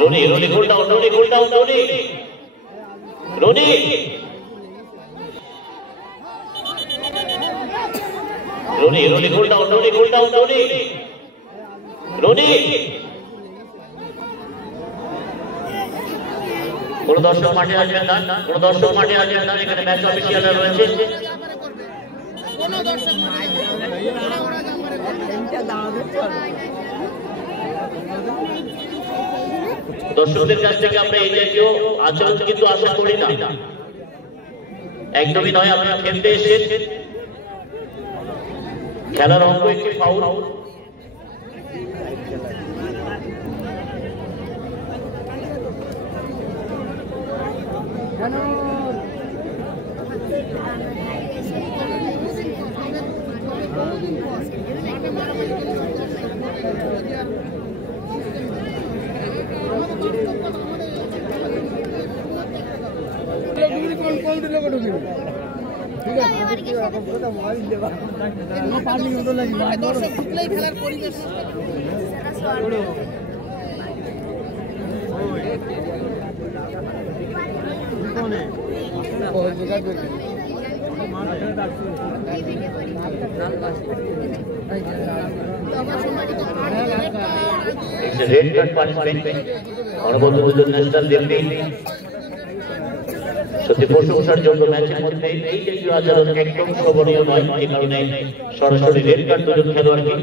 Rooney, cool down, Rooney. Rooney, cool down, Rooney. কোনো দর্শক মাঠে আসবেন না, এখানে ম্যাচ অফিসিয়ালরা রয়েছে। দর্শকদের কাছ থেকে আমরা এই জাতীয় আচরণ কিন্তু আশা করি না, একদমই নয়। আমরা খেলতে এসেছেন, খেলার অঙ্গ একটি ফাউল। রেড কার্ড পানিশমেন্ট অনবদ্য ন্যাশনাল রেফারি সত্যি প্রশংসার যোগ্য। ম্যাচের মধ্যে এই জাতীয় আচরণ একদম শোভনীয় নয়, এই কারণে সরাসরি রেড কার্ড দুজন খেলোয়াড়কে,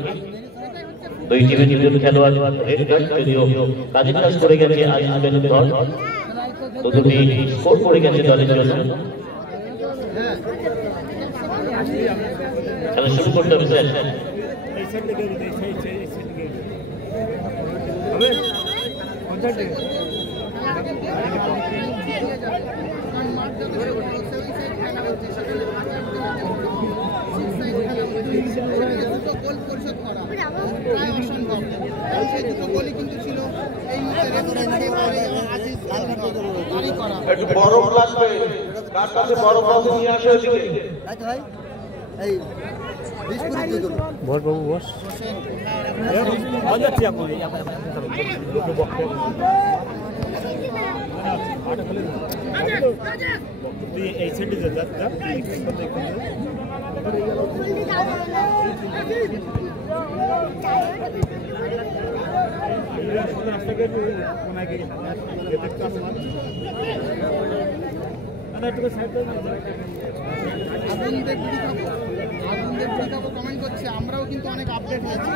দুই টিমের দুজন খেলোয়াড় রেড কার্ড। যদিও কাজের কাজ করে গেছে আজ দল, দুটি স্কোর করে গেছে দলের জন্য। খেলা শুরু করতে হবে স্যার। একটু বরফ লাগবে, তার কাছে বরফ আছে নিয়ে আসে এদিকে। বস বাবু বস, এই সেটি কমেন্ট করছে, আমরাও কিন্তু অনেক আপডেট হয়েছি।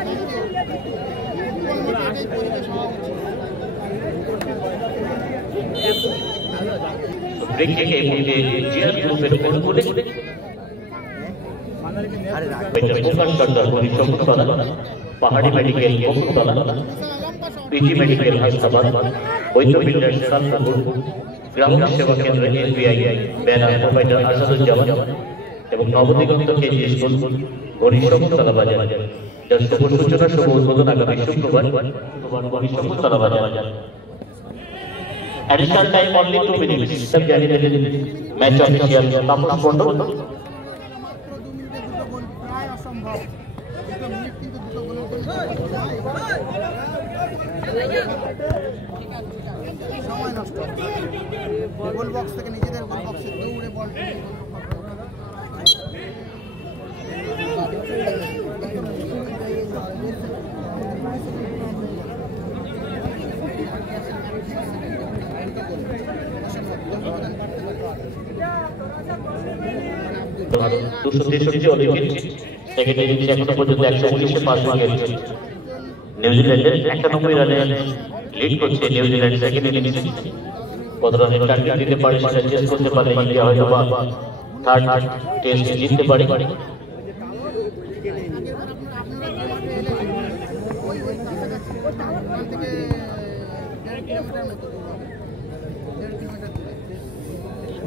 পাহাড়ি মেডিকেল বকুলতলা, পিজি মেডিকেল হাসপাতাল, বৈদ্য বিল্ডার্স কালপুর, গ্রামীণ সেবা কেন্দ্র এসবিআই ব্যানার প্রোভাইডার আসাদুজ্জামান এবং নবদিগন্ত কেজি স্কুল বরিশমতলা বাজার, যার শুভ সূচনা শুভ উদ্বোধন আগামী শুক্রবার বরিশমতলা বাজার। Additional time only 2 minutes. Match official Tapas Pondo. গোল বক্স থেকে নিজেদের গোল বক্সে দৌড়ে বল এখনো পর্যন্ত 119 পাস হয়ে গেছে। নিউজিল্যান্ডের 91 রানে লিড করছে নিউজিল্যান্ড সেকেন্ড ইনিংসে। কত রানের টার্গেট দিতে পারে সেটা চেস করতে পারে ইন্ডিয়া, হয়তো বা থার্ড টেস্ট জিততে পারে।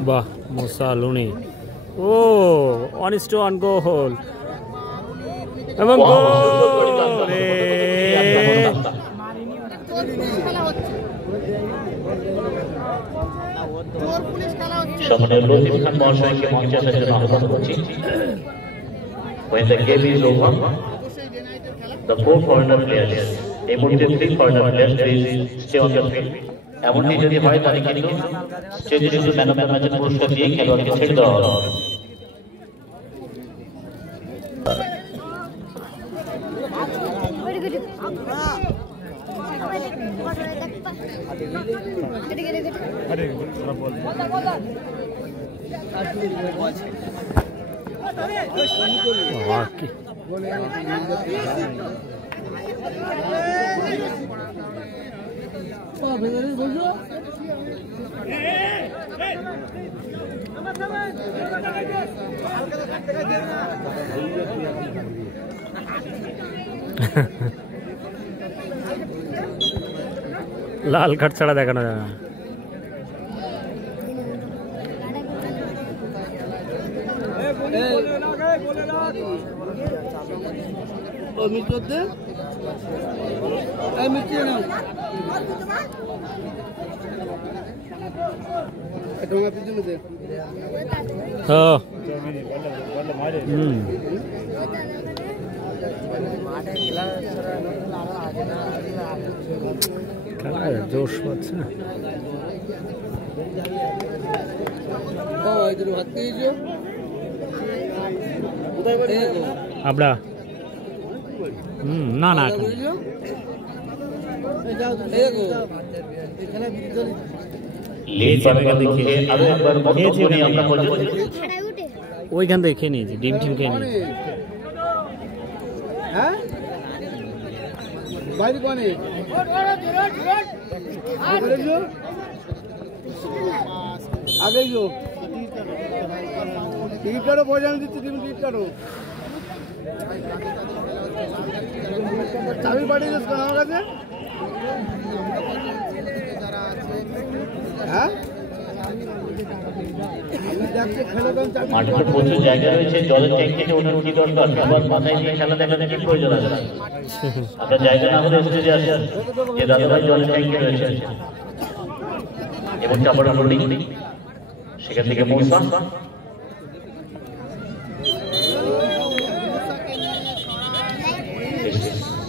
বাহ, মুসা লুনি, ও 1-1 গোল এবং সম্মানীয় লতিফ খান মহাশয়কে মঞ্চে আসার জন্য আহ্বান করছি। When the game is over, the 4 foreigner players এই মুহূর্তে 3 foreigner players please stay on the field. এমনটি যদি হয় তাহলে কিন্তু স্টেজে শুধু ম্যান অফ দ্য ম্যাচের পুরস্কার দিয়ে খেলোয়াড়কে ছেড়ে দেওয়া হবে। লাল কার্ড ছাড়া দেখানো যাবে না। জোশ পাচ্ছে না। আমরা না না ওইখান থেকে খেয়ে নিয়েছি, ডিম টিম খেয়ে নিয়েছি। টিকিট কাটো, পয়সা আমি দিচ্ছি, তুমি টিকিট কাটো। চাবি পাঠিয়ে দিস আমার কাছে। হ্যাঁ, মাঠে প্রচুর জায়গা রয়েছে, জলের ট্যাঙ্কিতে ওঠার কি দরকার? আবার মাথায় নিয়ে খেলা দেখাতে কি প্রয়োজন আছে? আপনার জায়গা না হলে স্টেজে আসেন, যে দাদাভাই জলের ট্যাঙ্কি রয়েছে এবং চাপড়া লোডিং, সেখান থেকে মৌসা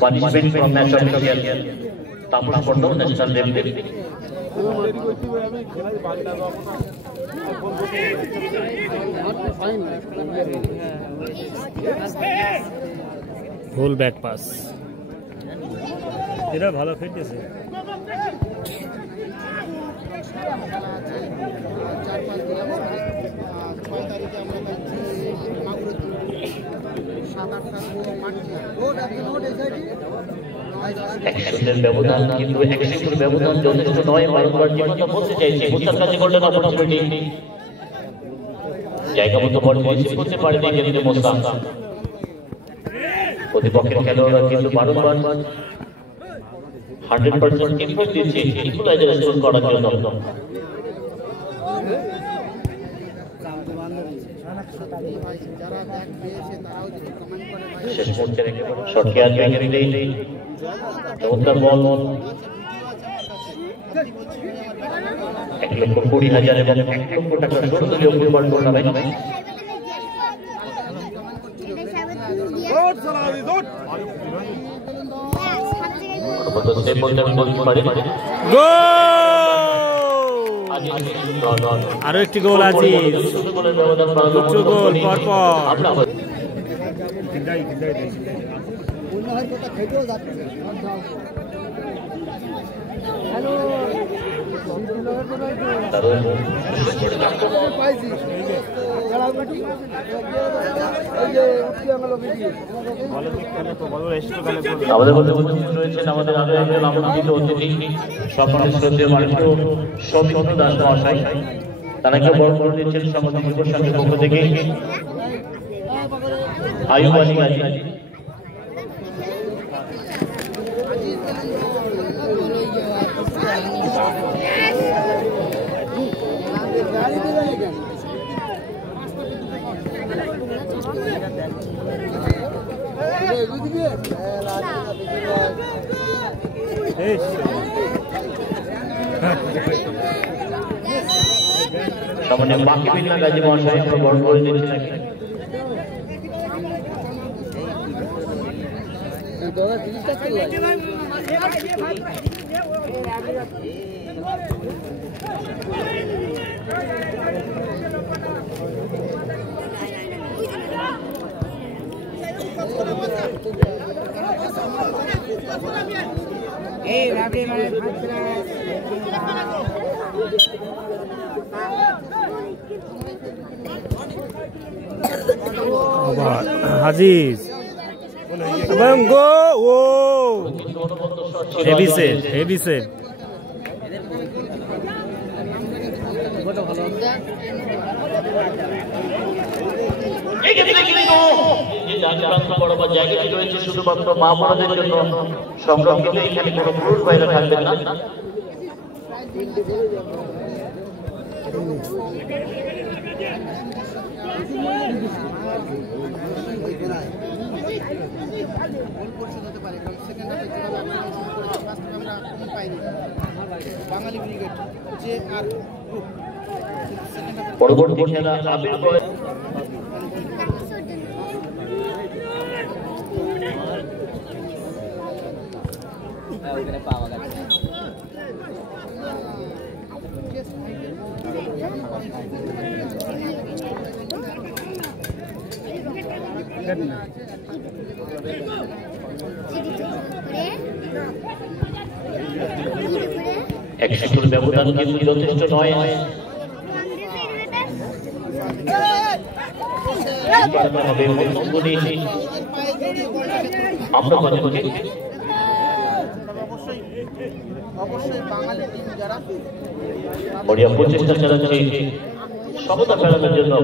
punishment from match official Tapas Kondo national referee full back pass, এটা ভালো ফিটনেস। একশনের ব্যবধান, কিন্তু একশনের ব্যবধান যথেষ্ট নয়। বারবার যেটা বলতে চাইছি, মুস্তার কাছে গোল্ডেন অপরচুনিটি, জায়গা মতো বল রিসিভ করতে পারেনি কিন্তু মুস্তাক। প্রতিপক্ষের খেলোয়াড়রা কিন্তু বারবার 100% এফোর্ট দিচ্ছে ইকুয়ালাইজার স্কোর করার জন্য। শেষ মুহূর্তে শট খেয়াল ব্যাংকের চমৎকার বল, 1,20,000 এবং 1 লক্ষ টাকা সর্বদলীয় ফুটবল টুর্নামেন্ট। আরো একটি গোল আছে, দুটো গোল পরপর। আমাদের মধ্যে রয়েছেন আমাদের আরো একজন আমন্ত্রিত অতিথি, সম্মানিত শ্রদ্ধেয় মাননীয় সৌমিত্র দাস মহাশয়। তাকে বড় করে দিচ্ছেন সমাজ যুব সংঘের পক্ষ থেকে আয়ুব আলী গাজী। সামনে বাকি বিল্লা গাজী মহাশয় আমরা বড় করে দিচ্ছি নাকি? হাজিজ গো ও হেভি সেভ হেভি সেভ জায়গাটি রয়েছে শুধুমাত্র মা বোনদের জন্য সংরক্ষিত। এখানে কোনো পুরুষ বাইরে থাকবেন না। পরবর্তী খেলা আবির করে এক শিশুর ব্যবধান কিন্তু যথেষ্ট নয়। আমরা বড়িয়া প্রচেষ্টা চালাচ্ছি সমতা ফেরানোর জন্য।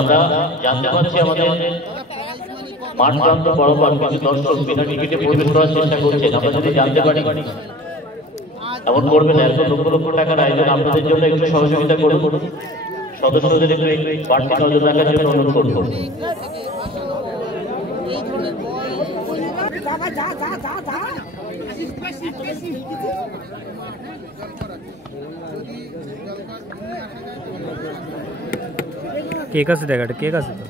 আমরা জানতে পারছি আমাদের মাঠ প্রান্ত বরাবর কিছু দর্শক বিনা টিকিটে প্রবেশ করার চেষ্টা করছেন। আমরা যদি জানতে পারি এমন করবেন, এত লক্ষ লক্ষ টাকার আয়োজন আপনাদের জন্য একটু সহযোগিতা করুন। সদস্যদের একটু বাড়তি নজর রাখার জন্য অনুরোধ করব। কেক আছে দেখাটা, কেক আছে তো।